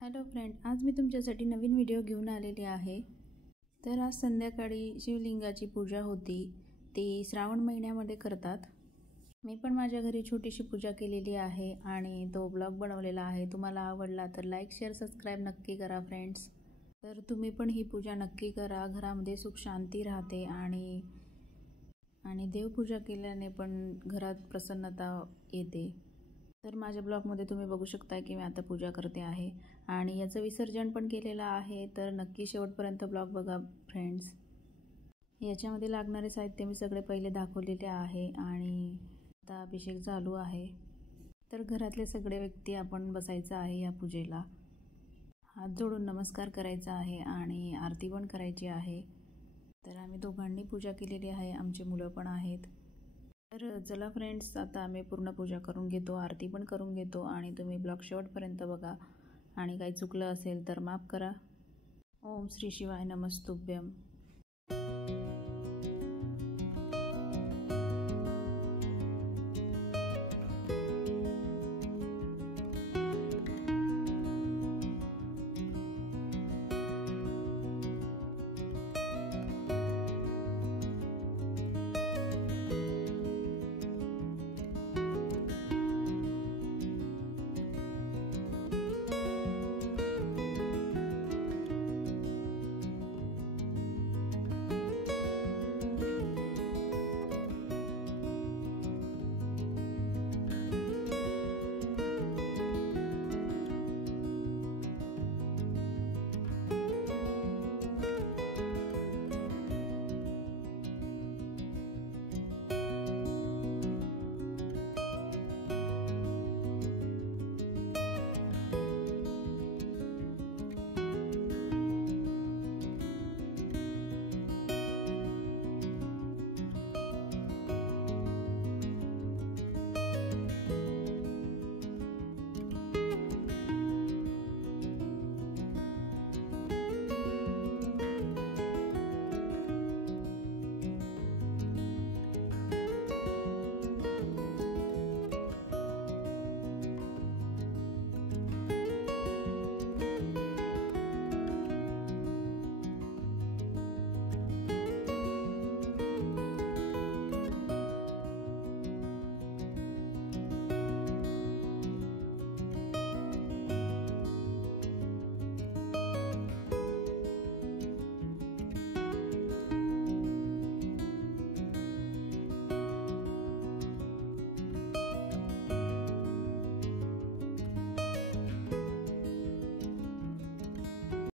Hello friend, आज मी तुमच्यासाठी नवीन video घेऊन आलेली आहे। तर आज संध्याकाळी शिवलिंगाची पूजा होती, ती श्रावण महिन्यामध्ये करतात। मी पण माझ्या घरी छोटीशी पूजा केलेली आहे आणि तो ब्लॉग बनवलेला आहे। तुम्हाला आवडला तर लाईक शेअर सबस्क्राईब नक्की करा फ्रेंड्स। तर तुम्ही पण ही पूजा नक्की करा, घरामध्ये सुख शांती राहते आणि देवपूजा केल्याने पण घरात प्रसन्नता येते। तर माझ्या ब्लॉगमध्ये तुम्ही बघू शकता की मी आता पूजा करते आहे आणि याचं विसर्जन पण केलेलं आहे। तर नक्की शेवटपर्यंत ब्लॉग बघा फ्रेंड्स। याच्यामध्ये लागणारे साहित्य मी सगळे पहिले दाखवलेले आहे आणि आता अभिषेक चालू आहे। तर घरातले सगळे व्यक्ती आपण बसायचं आहे या पूजेला, हात जोडून नमस्कार करायचा आहे आणि आरती पण करायची आहे। तर आम्ही दोघांनी पूजा केलेली आहे, आमचे मुलं पण आहेत। तर चला फ्रेंड्स, आता आम्ही पूर्ण पूजा करून घेतो, आरती पण करून घेतो आणि तुम्ही ब्लॉग शेवटपर्यंत बघा आणि काही चुकलं असेल तर माफ करा। ओम श्री शिवाय नमस्तुभ्यम।